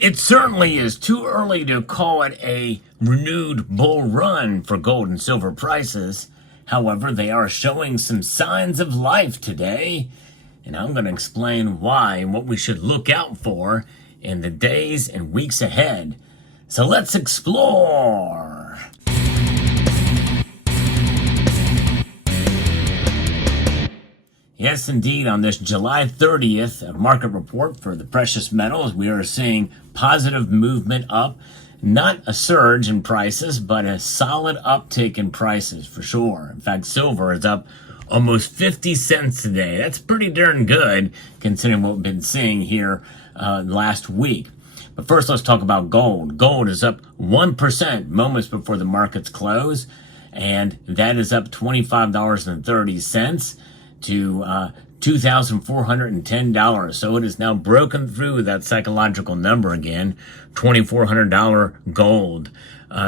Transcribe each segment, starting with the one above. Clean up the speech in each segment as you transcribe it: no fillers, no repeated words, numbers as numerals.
It certainly is too early to call it a renewed bull run for gold and silver prices. However, they are showing some signs of life today, and I'm going to explain why and what we should look out for in the days and weeks ahead. So let's explore. Yes, indeed, on this July 30th market report for the precious metals, we are seeing positive movement up. Not a surge in prices, but a solid uptick in prices for sure. In fact, silver is up almost 50 cents today. That's pretty darn good considering what we've been seeing here last week. But first, let's talk about gold. Gold is up 1% moments before the markets close, and that is up $25.30 to $2,410. So it is now broken through that psychological number again, $2,400 gold.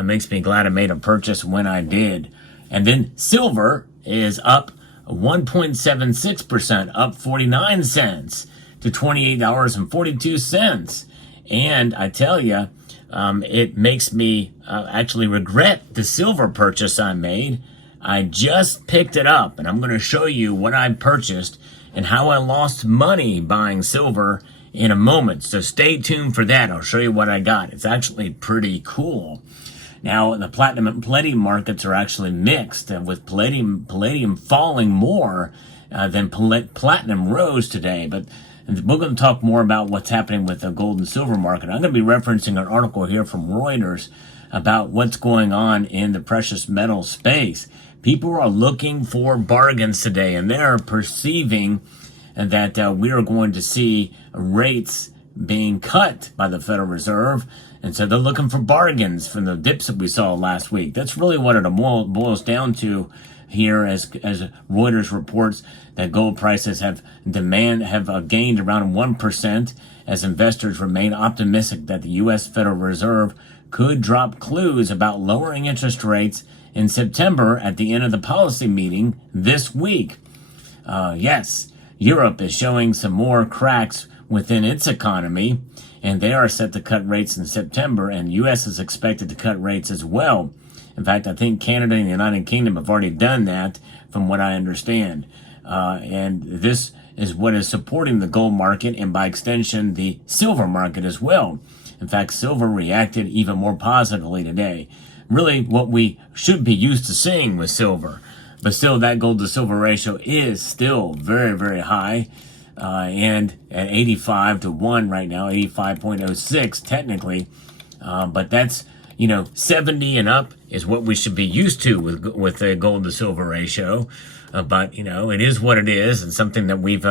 Makes me glad I made a purchase when I did. And then silver is up 1.76%, up 49 cents to $28.42. And I tell you, it makes me actually regret the silver purchase I made. I just picked it up, and I'm going to show you what I purchased and how I lost money buying silver in a moment. So stay tuned for that. I'll show you what I got. It's actually pretty cool. Now, the platinum and palladium markets are actually mixed, with palladium falling more than platinum rose today. But we're going to talk more about what's happening with the gold and silver market. I'm going to be referencing an article here from Reuters about what's going on in the precious metal space. People are looking for bargains today, and they're perceiving that we are going to see rates being cut by the Federal Reserve, and so they're looking for bargains from the dips that we saw last week. That's really what it boils down to here, as Reuters reports that gold prices have gained around 1% as investors remain optimistic that the U.S. Federal Reserve could drop clues about lowering interest rates in September at the end of the policy meeting this week. Yes, Europe is showing some more cracks within its economy, and they are set to cut rates in September, and the U.S. is expected to cut rates as well. In fact, I think Canada and the United Kingdom have already done that, from what I understand. And this is what is supporting the gold market, and by extension, the silver market as well. In fact, silver reacted even more positively today. Really what we should be used to seeing with silver. But still, that gold to silver ratio is still very, very high. And at 85 to 1 right now, 85.06 technically. But that's, 70 and up is what we should be used to with the gold to silver ratio. But, it is what it is, and something that we've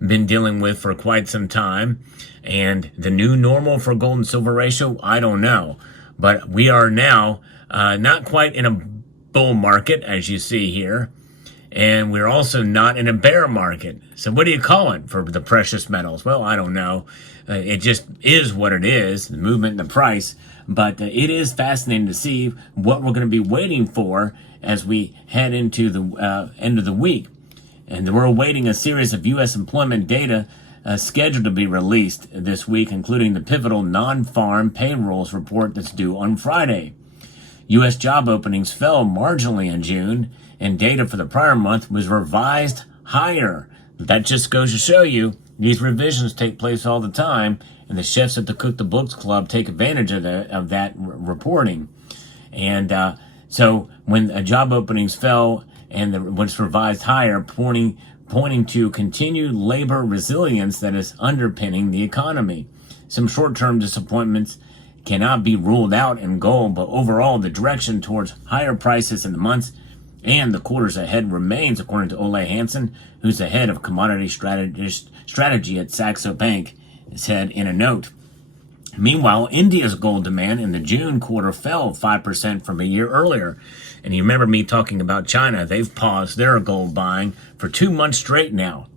been dealing with for quite some time. And the new normal for gold and silver ratio, I don't know. But we are now not quite in a bull market, as you see here. And we're also not in a bear market. So what do you call it for the precious metals? Well, I don't know. It just is what it is, the movement in the price. But it is fascinating to see what we're going to be waiting for as we head into the end of the week. And we're awaiting a series of U.S. employment data scheduled to be released this week, including the pivotal non-farm payrolls report that's due on Friday. U.S. job openings fell marginally in June, and data for the prior month was revised higher. That just goes to show you these revisions take place all the time, and the chefs at the Cook the Books Club take advantage of that reporting. And so when job openings fell and was revised higher, pointing to continued labor resilience that is underpinning the economy. Some short-term disappointments cannot be ruled out in gold, but overall the direction towards higher prices in the months and the quarters ahead remains, according to Ole Hansen, who's the head of commodity strategy at Saxo Bank, said in a note. Meanwhile, India's gold demand in the June quarter fell 5% from a year earlier. And you remember me talking about China. They've paused their gold buying for 2 months straight now.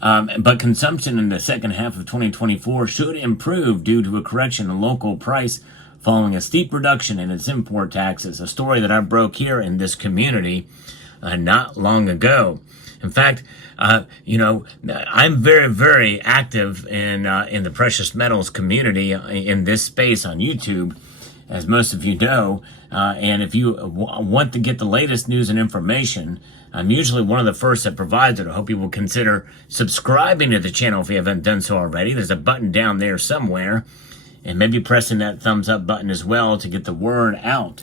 But consumption in the second half of 2024 should improve due to a correction in local price following a steep reduction in its import taxes, a story that I broke here in this community not long ago. In fact, I'm very, very active in the precious metals community in this space on YouTube, as most of you know. And if you want to get the latest news and information, I'm usually one of the first that provides it. I hope you will consider subscribing to the channel if you haven't done so already. There's a button down there somewhere, and maybe pressing that thumbs up button as well to get the word out.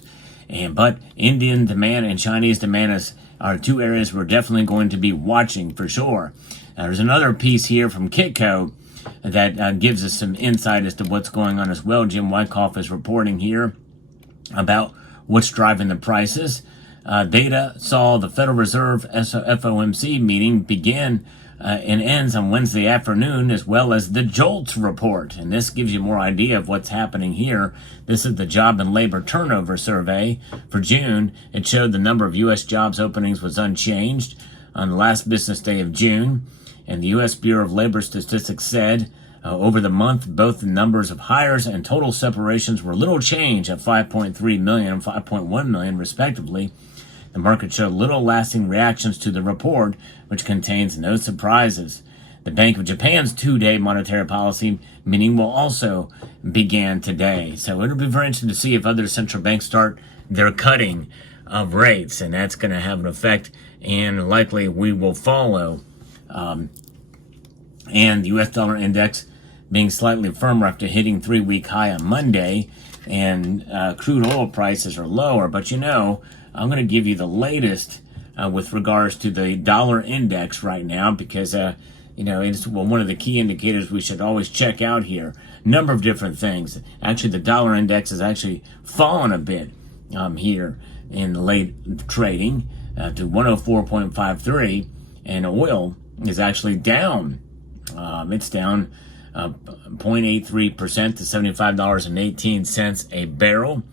But Indian demand and Chinese demand are two areas we're definitely going to be watching for sure. There's another piece here from Kitco that gives us some insight as to what's going on as well. Jim Wyckoff is reporting here about what's driving the prices. Data saw the Federal Reserve FOMC meeting begin and ends on Wednesday afternoon, as well as the JOLTS report. And this gives you more idea of what's happening here. This is the Job and Labor Turnover Survey for June. It showed the number of U.S. jobs openings was unchanged on the last business day of June. And the U.S. Bureau of Labor Statistics said over the month, both the numbers of hires and total separations were little change at 5.3 million and 5.1 million, respectively. The market showed little lasting reactions to the report, which contains no surprises. The Bank of Japan's two-day monetary policy meeting will also begin today. So it'll be very interesting to see if other central banks start their cutting of rates, and that's going to have an effect, and likely we will follow. And the U.S. dollar index being slightly firmer after hitting 3-week high on Monday, and crude oil prices are lower. But I'm going to give you the latest with regards to the dollar index right now, because it's one of the key indicators we should always check out here. Number of different things. Actually, the dollar index has actually fallen a bit here in the late trading to 104.53, and oil is actually down. It's down 0.83% to $75.18 a barrel.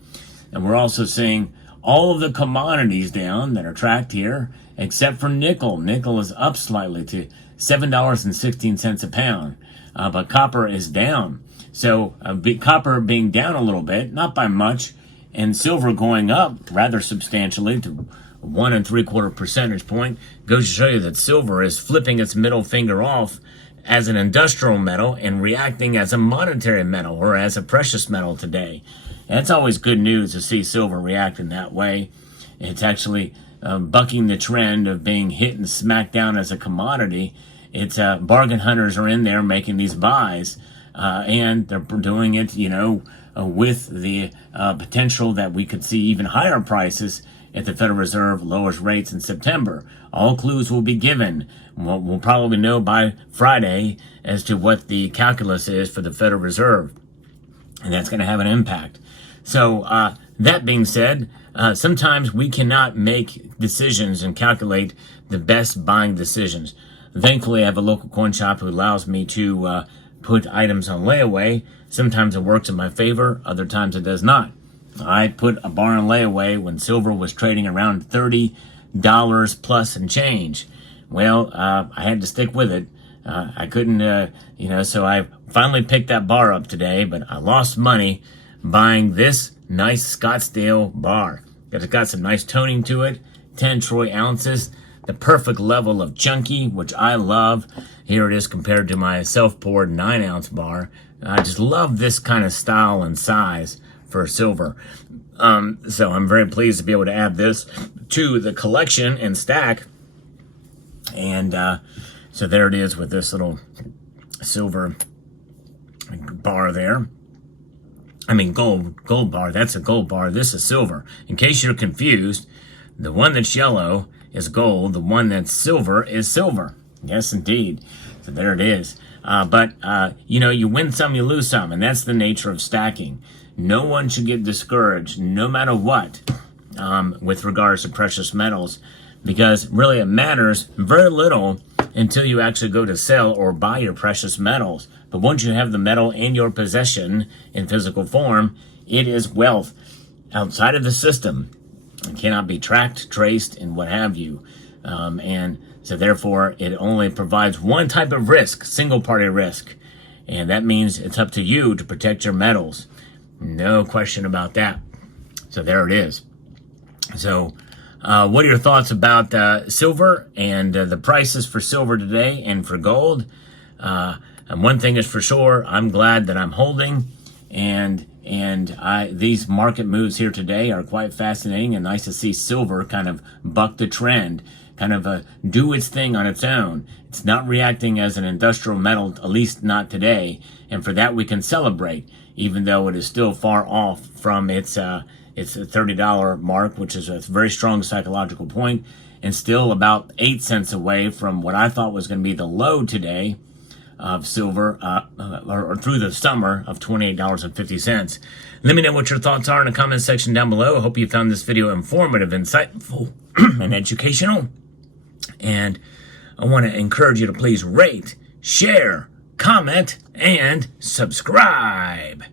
And we're also seeing all of the commodities down that are tracked here, except for nickel. Nickel is up slightly to $7.16 a pound, but copper is down. So copper being down a little bit, not by much, and silver going up rather substantially to 1.75 percentage point, goes to show you that silver is flipping its middle finger off as an industrial metal and reacting as a monetary metal or as a precious metal today. And it's always good news to see silver react in that way. It's actually bucking the trend of being hit and smacked down as a commodity. It's bargain hunters are in there making these buys, and they're doing it, with the potential that we could see even higher prices if the Federal Reserve lowers rates in September. All clues will be given. We'll probably know by Friday as to what the calculus is for the Federal Reserve, and that's going to have an impact. So that being said, sometimes we cannot make decisions and calculate the best buying decisions. Thankfully, I have a local coin shop who allows me to put items on layaway. Sometimes it works in my favor, other times it does not. I put a bar on layaway when silver was trading around $30 plus and change. Well, I had to stick with it. I couldn't, so I finally picked that bar up today, but I lost money buying this nice Scottsdale bar. It's got some nice toning to it, 10 troy ounces, the perfect level of chunky, which I love. Here it is compared to my self-poured 9-ounce bar. I just love this kind of style and size for silver. So I'm very pleased to be able to add this to the collection and stack. And so there it is with this little silver bar there. I mean, gold bar. That's a gold bar. This is silver. In case you're confused, the one that's yellow is gold. The one that's silver is silver. Yes, indeed. So there it is. But you win some, you lose some, and that's the nature of stacking. No one should get discouraged, no matter what, with regards to precious metals, because really it matters very little until you actually go to sell or buy your precious metals. But once you have the metal in your possession in physical form, it is wealth outside of the system. It cannot be tracked, traced, and what have you. And so therefore, it only provides one type of risk, single-party risk. And that means it's up to you to protect your metals. No question about that. So there it is. So What are your thoughts about silver and the prices for silver today and for gold? And one thing is for sure, I'm glad that I'm holding, and these market moves here today are quite fascinating and nice to see silver kind of buck the trend, kind of do its thing on its own. It's not reacting as an industrial metal, at least not today, and for that we can celebrate, even though it is still far off from its $30 mark, which is a very strong psychological point, and still about 8 cents away from what I thought was going to be the low today of silver, or through the summer of $28.50. Let me know what your thoughts are in the comment section down below. I hope you found this video informative, insightful, and educational. And I want to encourage you to please rate, share, comment, and subscribe.